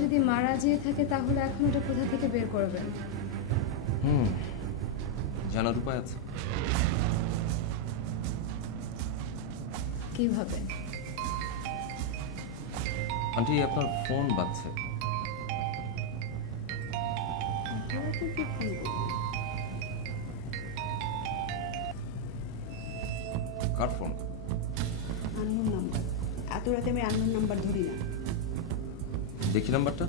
যদি মারা যেয়ে থাকে তাহলে এখন ওটা কোথা থেকে বের করবেন? জানার উপায় আছে। কিভাবে? আন্টি, আপনার ফোন বাজছে। কার ফোন? Unknown number. এত রাতে আমি আননোন নাম্বার ধরি না। দেখি নাম্বারটা।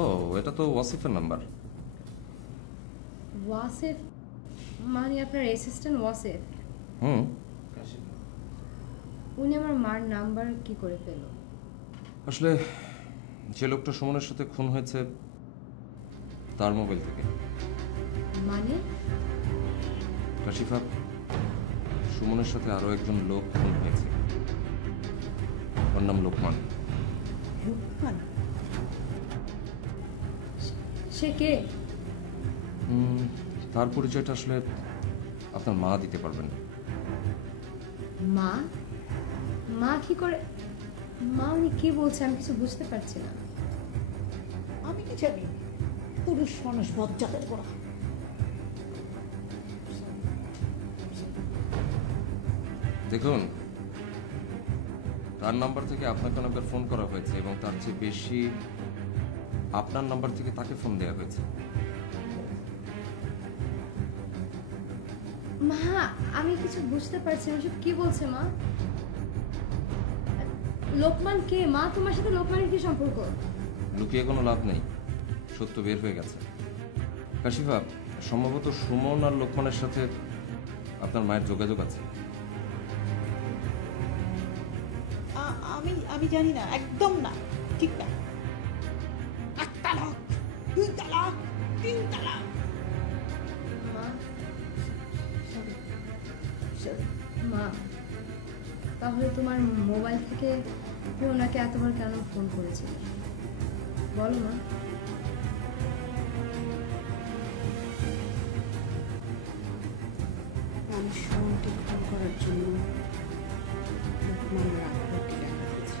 ও, এটা তো ওয়াসিফের নাম্বার। ওয়াসিফ মানে আপনার অ্যাসিস্ট্যান্ট ওয়াসিফ? উনি আমার মার নাম্বার কি করে পেল? আসলে যে লোকটা সুমনের সাথে খুন হয়েছে তার মোবাইল থেকে। মানে? কাশিফা, সুমনের সাথে আরো একজন লোক খুন হয়েছে। ওর নাম লোকমান। লোকমান? সে কে? তার পরিচয়টা আসলে আপনার মা দিতে পারবেন না। মা? মা কি করে? মা উনি কি বলছে আমি কিছু বুঝতে পারছি না। আমি কি জানি? পুরুষ মানুষ বজ্জাতের করা। দেখুন, তার নাম্বার থেকে আপনাকে অনেকবার ফোন করা হয়েছে এবং তার চেয়ে বেশি আপনার নাম্বার থেকে তাকে ফোন দেওয়া হয়েছে। মা, আমি কিছু বুঝতে পারছি না। সব কি বলছে মা? লোকমান কে? মা, তোমার সাথে লোকমানের কি সম্পর্ক? লুকিয়ে কোনো লাভ নেই, সত্য বের হয়ে গেছে। কাশিফা, সম্ভবত সুমন আর লোকমানের সাথে আপনার মায়ের যোগাযোগ আছে। আমি জানি না, একদম না, ঠিক না। 1 তালাক, 2 তালাক, 3 তালাক। মা, মা, তাহলে তোমার মোবাইল থেকে তুমি ওনাকে এতবার কেন ফোন করেছিলে বলো মা? আমি সুমনকে ফোন করার জন্য লোকমানের আগ্রহকে ডাকা দিয়েছি।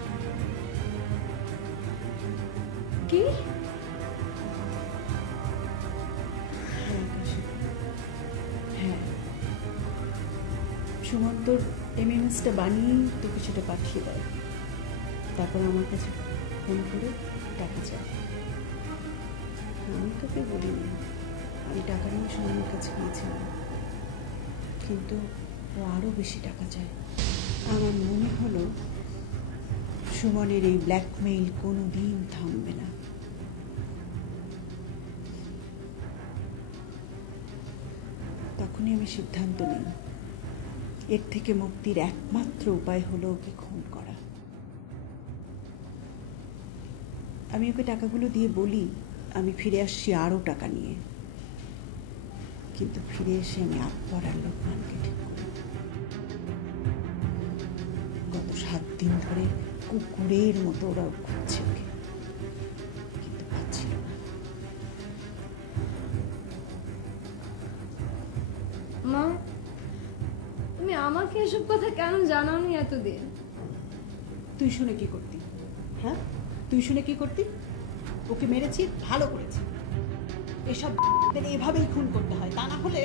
কি? হ্যাঁ, সুমন তোর MMS-টা বানিয়েই তোকে সেটা পাঠিয়ে দেয়, তারপর আমার কাছে ফোন করে টাকা চায়। আমি তোকে বলিনি, আমি টাকা নিয়ে সুমনের কাছে গিয়েছিলাম, কিন্তু ও আরও বেশি টাকা চায়। আমার মনে হলো সুমনের এই ব্ল্যাকমেইল কোনো দিন থামবে না। তখনই আমি সিদ্ধান্ত নিই, এর থেকে মুক্তির একমাত্র উপায় হলো ওকে খুন করা। আমি ওকে টাকাগুলো দিয়ে বলি আমি ফিরে আসছি আরও টাকা নিয়ে, কিন্তু ফিরে এসে আমি আকবর আর লোকমানকে ঠিক করি। গত 7 দিন ধরে কুকুরের মতো ওরা খুঁজছে ওকে, কিন্তু পাচ্ছিল না। মা, তুমি আমাকে এসব কথা কেন জানাওনি এতদিন? তুই শুনে কি করতি? হ্যাঁ, তুই শুনে কি করতি? ওকে মেরেছি, ভালো করেছি। এসব এভাবেই খুন করতে হয়, তা না হলে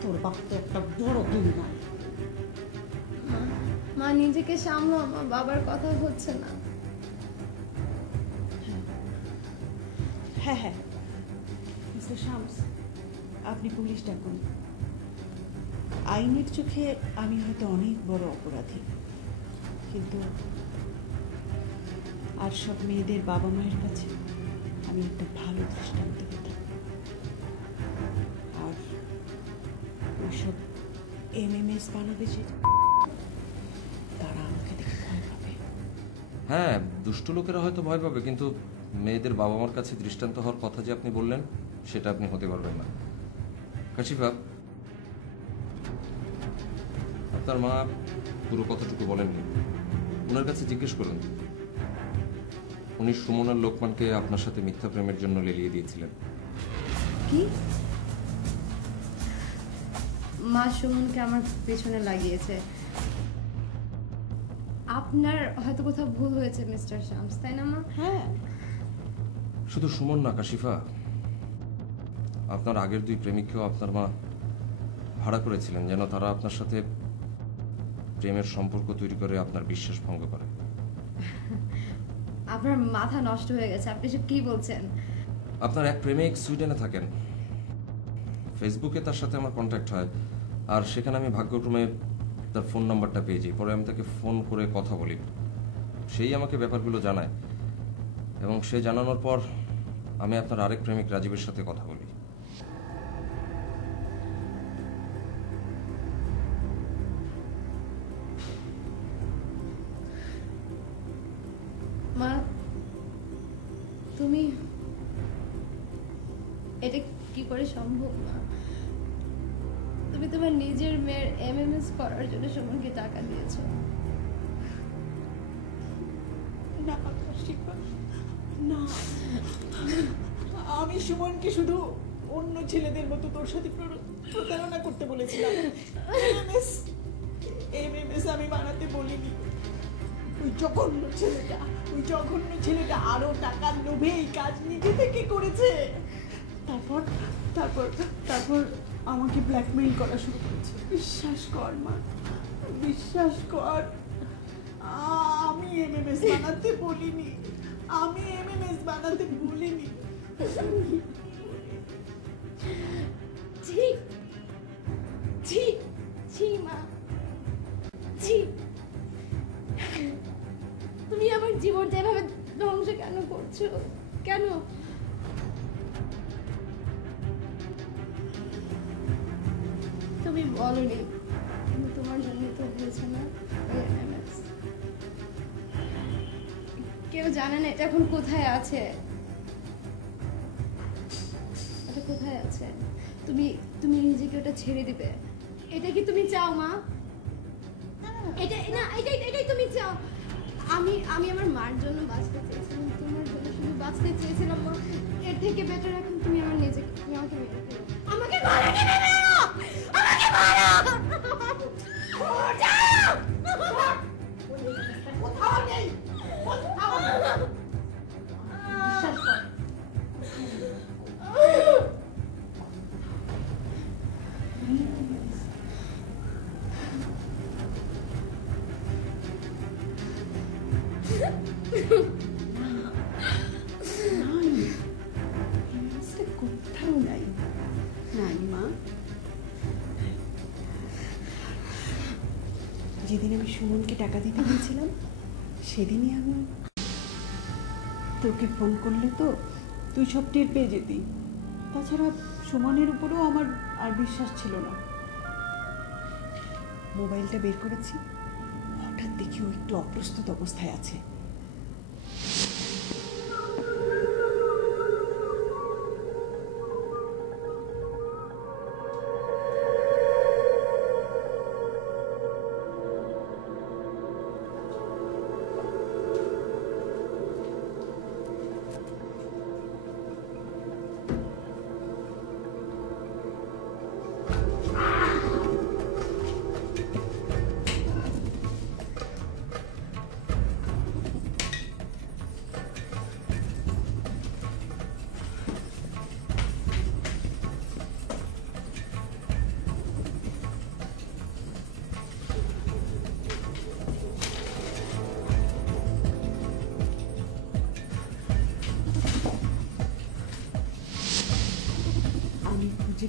তোর বাপ তো একটা বড় দিন না। মা, নিজেকে সামলো, আমার বাবার কথা হচ্ছে না। হ্যাঁ হ্যাঁ, মিস্টার শামস, আপনি পুলিশ ডাকুন। আইনের চোখে আমি হয়তো অনেক বড় অপরাধী, কিন্তু আর সব মেয়েদের বাবা মায়ের কাছে আমি একটা ভালো দৃষ্টান্ত পেতাম। আর ওইসব MMS বানাবে যে, তারা আমাকে দেখে ভয় পাবে। হ্যাঁ, দুষ্ট লোকেরা হয়তো ভয় পাবে, কিন্তু মেয়েদের বাবা মার কাছে দৃষ্টান্ত হওয়ার কথা যে আপনি বললেন, সেটা আপনি হতে পারবেন না। কাশিফা, আপনার মা পুরো কতটুকু বলেননি, ওনার কাছে জিজ্ঞেস করুন। উনি সুমন আর লোকমানকে আপনার সাথে মিথ্যা প্রেমের জন্য লেলিয়ে দিয়েছিলেন। কি? মা সুমনকে আমার পেছনে লাগিয়েছে? আপনার হয়তো কোথাও ভুল হয়েছে মিস্টার শামস, তাই না মা? হ্যাঁ, শুধু সুমন না কাশিফা, আপনার আগের 2 প্রেমিককেও আপনার মা ভাড়া করেছিলেন যেন তারা আপনার সাথে প্রেমের সম্পর্ক তৈরি করে আপনার বিশ্বাস ভঙ্গ করে। আপনার মাথা নষ্ট হয়ে গেছে, আপনি সব কি বলছেন? আপনার এক প্রেমিক সুইডেনে থাকেন, ফেসবুকে তার সাথে আমার কন্ট্যাক্ট হয়, আর সেখানে আমি ভাগ্যক্রমে তার ফোন নাম্বারটা পেয়ে যাই। পরে আমি তাকে ফোন করে কথা বলি, সেই আমাকে ব্যাপারগুলো জানায়, এবং সে জানানোর পর আমি আপনার আরেক প্রেমিক রাজীবের সাথে কথা বলি। মা, তুমি এটা কি করে সম্ভব? মা, তুমি তোমার নিজের মেয়ের এমএমএস করার জন্য সুমনকে টাকা দিয়েছো। না কাশিফা, না, আমি সুমনকে শুধু অন্য ছেলেদের মতো তোর সাথে প্রতারণা করতে বলেছিলাম। এমএমএস আমি বানাতে বলিনি। ওই জঘন্য ছেলেটা আরো টাকার লোভে এই কাজ নিজে থেকে করেছে। তারপর তারপর তারপর আমাকে ব্ল্যাকমেইল করা শুরু করেছে। বিশ্বাস কর মা, বিশ্বাস কর, আমি এমএমএস বানাতে বলিনি। ছি ছি ছি মা, ছি। তুমি আমার জীবনটা এভাবে ধ্বংস কেন করছো? কেন? তুমি বলনি, কিন্তু তোমার জন্য তো হয়েছে না এমএমএস। কেউ জানে না এটা এখন কোথায় আছে। এটা কোথায় আছে? তুমি তুমি নিজেকে ওটা ছেড়ে দিবে? এটা কি তুমি চাও মা? এটা না, এটাই তুমি চাও? আমি আমার মার জন্য বাঁচতে চেয়েছিলাম, তোমার জন্য শুধু বাঁচতে চেয়েছিলাম মা। এর থেকে বেটার এখন তুমি আমার নিজেকে, তুমি আমাকে মেরে ফেলো। আমাকে মারো না, আমাকে মারো। কোথাও নেই, বিশ্বাস কর। কোথাও নাই, নাই মা। যেদিন আমি সুমনকে টাকা দিতে গিয়েছিলাম সেদিনই আমি তোকে ফোন করলে তো তুই সব টের পেয়ে যেতি। তাছাড়া সুমনের উপরেও আমার আর বিশ্বাস ছিল না। মোবাইলটা বের করেছি, হঠাৎ দেখি ও একটু অপ্রস্তুত অবস্থায় আছে।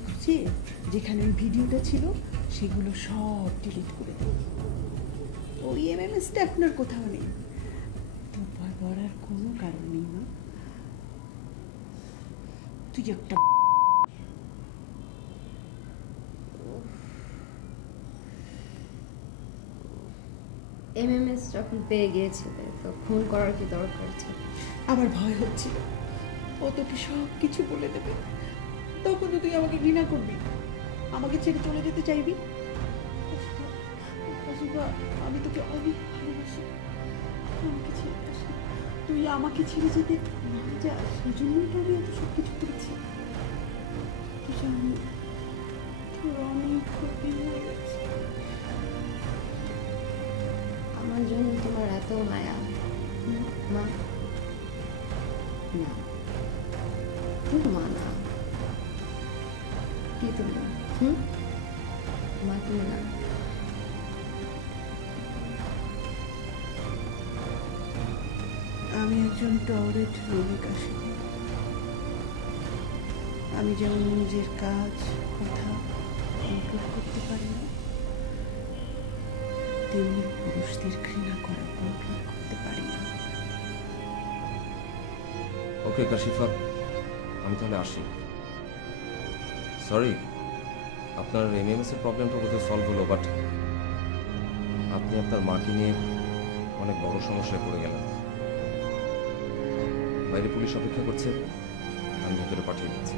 খুঁজে যেখানে ওই ভিডিওটা ছিল সেগুলো সব ডিলিট করে দিই। ওই এমএমএসটা আপনার কোথাও নেই। তো ভয় করার কোনো কারণ নেই মা। তুই একটা এমএমএস যখন পেয়ে গিয়েছিলে তো খুন করার কি দরকার ছিল? আমার ভয় হচ্ছিল ও তোকে সব কিছু বলে দেবে, তখন তো তুই আমাকে ঘৃণা করবি, আমাকে ছেড়ে চলে যেতে চাইবি। আমি তোকে অনেক ভালোবাসি, আমাকে ছেড়ে যাস না। তুই আমাকে ছেড়ে যেতে না যাস, সেই জন্যই তো আমি এত সব কিছু করেছি। জানি তোর অনেক ক্ষতি হয়ে গেছে। আমার জন্য তোমার এত মায়া মা না তুমি মা না কি তুমি মা তুমি না আমি একজন টয়লেট রোগী কাশিনী। আমি যেমন নিজের কাজ কথা কন্ট্রোল করতে পারি না, তেমনি পুরুষদের ঘৃণা করা কন্ট্রোল করতে পারি না। ওকে কাশিফা, আমি তাহলে আসি। সরি, আপনার এমএমএস এর প্রবলেমটা বোধহয় সলভ হলো, বাট আপনি আপনার মাকে নিয়ে অনেক বড় সমস্যায় পড়ে গেলেন। বাইরে পুলিশ অপেক্ষা করছে, আমি ভেতরে পাঠিয়ে দিচ্ছি।